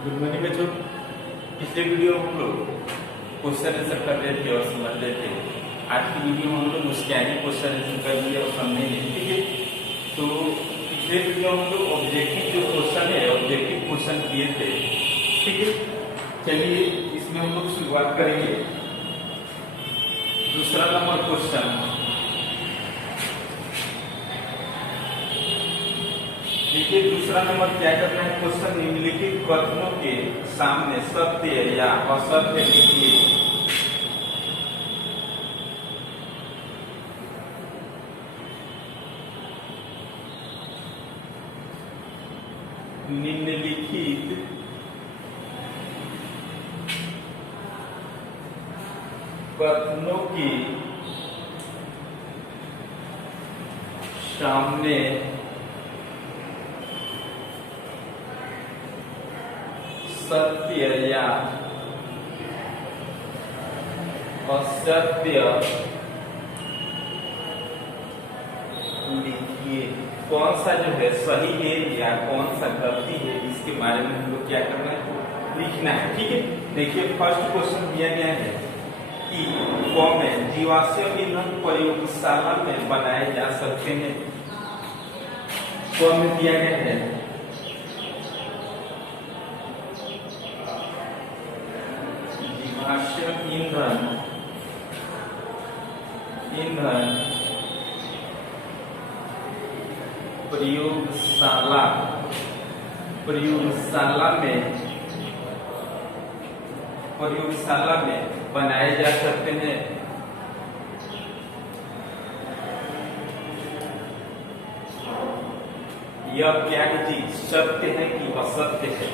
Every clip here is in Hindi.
गुड मॉर्निंग बच्चों। पिछले वीडियो में हम लोग क्वेश्चन आंसर कर रहे थे और समझ रहे थे। आज की वीडियो में हम लोग उसके आगे क्वेश्चन आंसर कर लिए और समझेंगे, ठीक है। तो पिछले वीडियो में हम लोग ऑब्जेक्टिव जो क्वेश्चन है ऑब्जेक्टिव क्वेश्चन किए थे, ठीक है। चलिए इसमें हम लोग शुरुआत करेंगे। दूसरा नंबर क्वेश्चन देखिए, दूसरा नंबर क्या करना है। क्वेश्चन निम्नलिखित कथनों के सामने सत्य या असत्य लिखिए। निम्नलिखित कथनों के सामने सत्य या असत्य लिखिए। कौन सा जो है सही है या कौन सा गलती है, इसके बारे में हम लोग क्या करना है, लिखना है, ठीक है। देखिए फर्स्ट क्वेश्चन दिया गया है कि फॉर्म में जीवाश्म ईंधन प्रयोगशाला में बनाए जा सकते हैं। फॉर्म में दिया गया है ईंधन प्रयोगशाला में बनाए जा सकते हैं। यह क्या है जी, सत्य है कि असत्य है।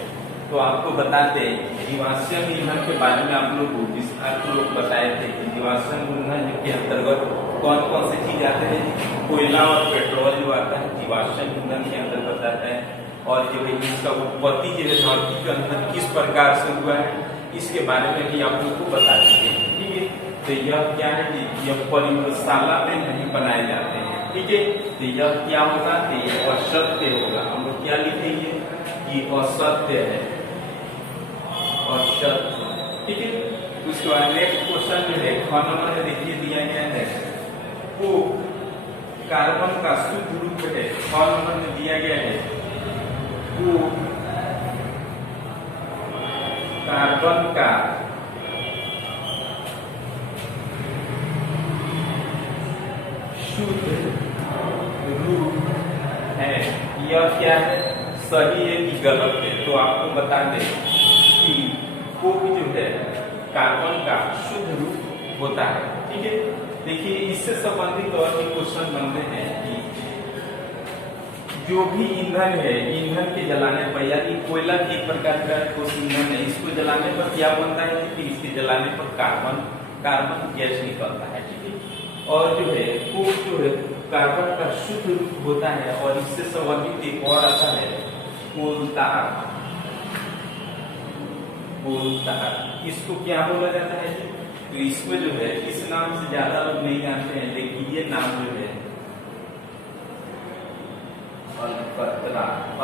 तो आपको बता दें जीवाश्म ईंधन के बारे में आप लोग को विस्तारपूर्वक बताए थे कि जीवाश्म ईंधन के अंतर्गत कौन कौन सी चीज आते हैं। कोयला और पेट्रोल जो आता है जीवाश्म ईंधन के अंतर्गत आता है। और जो है इसका उत्पत्ति जो है धरती के अंदर किस प्रकार से हुआ है, इसके बारे में भी आप लोग को बता देंगे, ठीक है। तो यह क्या है कि यह प्रयोगशाला में नहीं बनाए जाते हैं, ठीक है। तो यह क्या होगा, तो यह असत्य होगा। हम लोग क्या लिखेंगे कि असत्य है, असत्य, ठीक है। उसके बाद नेक्स्ट क्वेश्चन जो है ख नंबर में देखिए दिया गया है वो कार्बन का शुद्ध रूप है। ख नंबर में दिया गया है वो कार्बन का शुद्ध रूप है। यह क्या है, सही है कि गलत है। तो आपको बता दें कि कोक जो है कार्बन का शुद्ध रूप होता है, ठीक है। देखिए इससे संबंधित और भी क्वेश्चन बनते हैं कि जो भी ईंधन है, ईंधन के जलाने पर, यानी कोयला एक प्रकार का ठोस ईंधन है, इसको जलाने पर क्या बनता है कि इसके जलाने पर कार्बन गैस निकलता है, ठीक है। और जो है कोक जो है कार्बन का शुद्ध रूप होता है। और इससे संबंधित एक और आता है कोलतार। इसको क्या बोला जाता है, तो इसको जो है इस नाम से ज्यादा लोग नहीं जानते हैं, लेकिन ये नाम जो है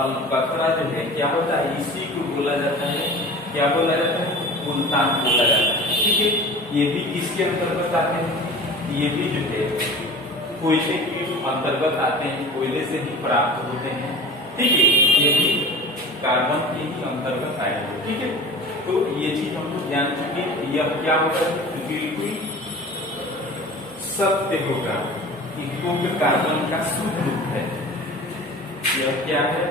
अलकतरा जो है क्या होता है, इसी को बोला जाता है, क्या बोला जाता है, कोलतान बोला जाता है, ठीक है। ये भी किसके अंतर्गत आते हैं, ये भी जो है कोयले के अंतर्गत आते हैं, कोयले से ही प्राप्त होते हैं, ठीक है। ये भी कार्बन के ही अंतर्गत आएंगे, ठीक है। तो ये चीज हम लोग जान चुके। यह क्या होगा, बिल्कुल सत्य होगा कि कोक कार्बन का शुद्ध रूप है। यह क्या है,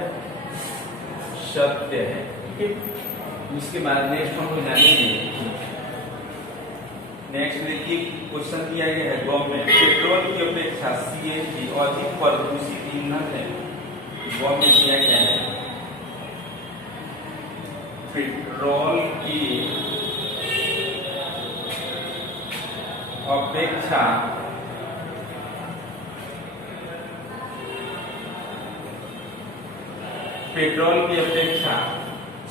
सत्य है, ठीक है। इसके बाद नेक्स्ट हम लोग जानेंगे। नेक्स्ट देखिए क्वेश्चन दिया गया है गौ में पेट्रोल की अपेक्षा सीएनजी अधिक प्रदूषित ईंधन है। गौ में दिया गया है पेट्रोल की अपेक्षा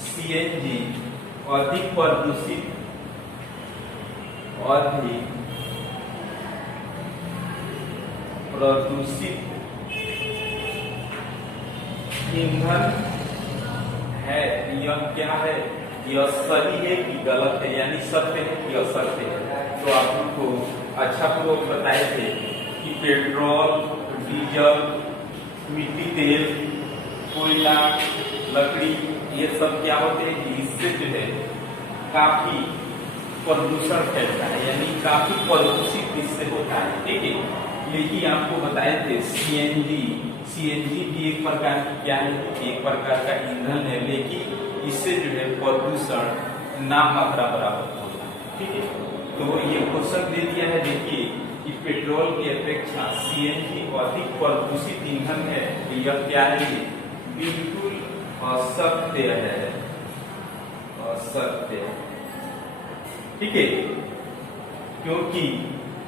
सीएनजी अधिक प्रदूषित ईंधन है, यह क्या है, यह सही है कि गलत है, यानी सत्य है कि असत्य है। तो आप लोग को अच्छा पूर्वक बताए थे कि पेट्रोल, डीजल, मिट्टी तेल, कोयला, लकड़ी, ये सब क्या होते हैं कि इससे जो है काफी प्रदूषण फैलता है, यानी काफी प्रदूषित इससे होता है। ठीक है, लेकिन आपको बताए थे सीएनजी भी एक प्रकार की क्या है, एक प्रकार का ईंधन है, लेकिन इससे जो है प्रदूषण नाम मात्रा बराबर होता है। ठीक है, तो ये क्वेश्चन दे दिया है, देखिए कि पेट्रोल की अपेक्षा सीएनजी अधिक प्रदूषित ईंधन है। तो यह क्या है, बिल्कुल असत्य है, असत्य। ठीक है, क्योंकि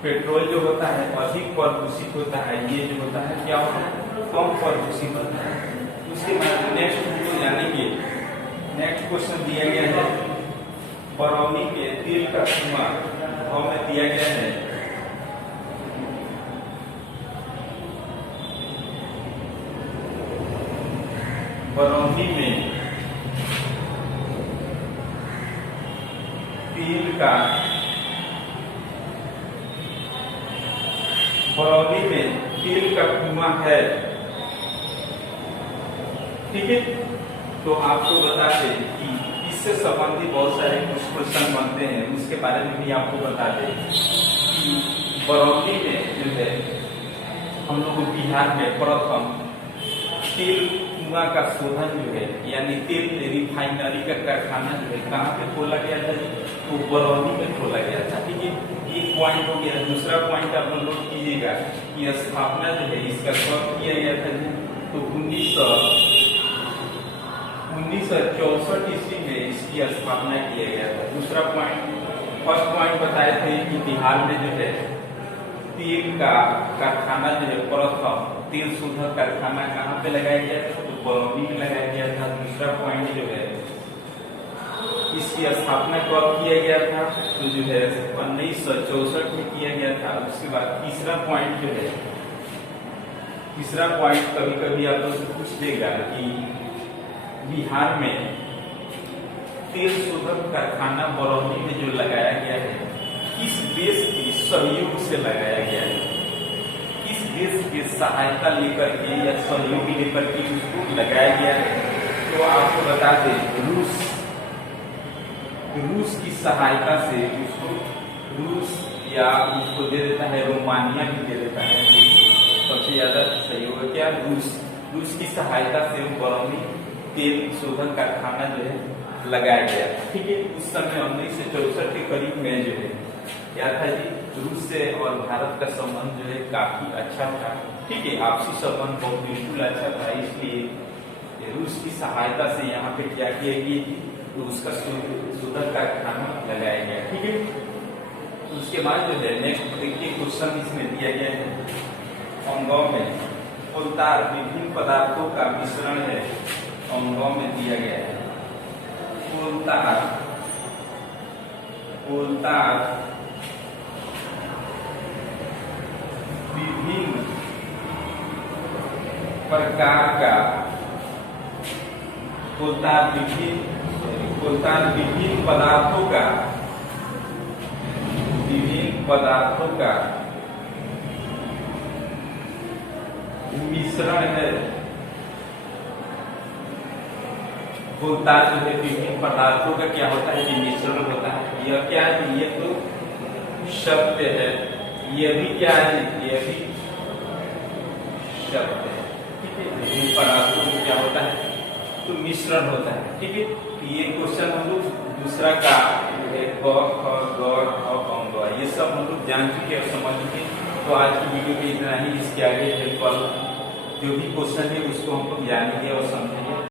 पेट्रोल जो होता है अधिक प्रदूषित होता है, ये जो होता है क्या होता है, कम प्रदूषित होता है। उसके बाद नेक्स्ट हमको जानेंगे, नेक्स्ट क्वेश्चन दिया गया है बरौनी के तेल का धुआं हमें दिया गया है बरौनी में तेल का धुआं है। ठीक है, तो आपको बता दें कि इससे संबंधित बहुत सारे कुछ क्वेश्चन बनते हैं, उसके बारे में भी आपको बता दें कि बरौनी में जो है हम लोग बिहार में प्रथम तेल धुआं का शोधन जो है, यानी तेल रिफाइनरी का कारखाना जो है कहाँ पे खोला गया था, तो बरौनी में खोला गया था। ठीक है, एक पॉइंट हो गया। दूसरा पॉइंट आप नोट कीजिएगा कि स्थापना जो है इसका कब किया गया था, तो 1964 ईस्वी में इसकी स्थापना किया गया था। दूसरा पॉइंट, फर्स्ट पॉइंट बताए थे कि बिहार में जो है तेल का कारखाना जो है प्रथम तेल शोधक कारखाना कहाँ पे लगाया गया था, तो बरौनी में लगाया गया था। दूसरा पॉइंट जो है इसकी स्थापना कब किया गया था, तो जो है 1964 में किया गया था। उसके बाद तीसरा पॉइंट जो है, तीसरा पॉइंट कभी कभी आप लोग से पूछ देगा कि बिहार में तेल शोधक कारखाना बरौनी में जो लगाया गया है किस देश की सहयोग से लगाया गया है, किस देश की सहायता लेकर के या सहयोग लेकर के उसको लगाया गया है। तो आपको बता दें रूस की सहायता से उसको, रूस या उसको दे देता है रोमानिया भी दे देता है, सबसे ज्यादा सहयोग है क्या, रूस की सहायता से बरौनी तेल शोधन कारखाना जो है लगाया गया। ठीक है, उस समय 1964 के करीब में जो है क्या था जी, रूस से और भारत का संबंध जो है काफी अच्छा था। ठीक है, आपसी संबंध बहुत बिल्कुल अच्छा था, इसलिए रूस की सहायता से यहाँ पे क्या किया गया, तो उसका शोधन कारखाना लगाया गया। ठीक है, उसके बाद जो है नेक्स्ट देखिए क्वेश्चन इसमें दिया गया है अंगों में कोलतार विभिन्न पदार्थों का मिश्रण है। अंगों में दिया गया है कोलतार विभिन्न प्रकार का कोलतार विभिन्न पदार्थों का मिश्रण है। कोलतार जो है विभिन्न पदार्थों का क्या होता है, मिश्रण होता है। यह क्या है, ये तो शब्द है, ये भी क्या है, ये भी शब्द है। ठीक है, विभिन्न पदार्थों में क्या होता है, तो मिश्रण होता है। ठीक है, ये क्वेश्चन हम लोग दूसरा का ये सब हम लोग जान चुके और समझ चुके। तो आज की वीडियो में इतना ही, इसके आगे कल जो भी क्वेश्चन है उसको हम लोग जानेंगे और समझेंगे।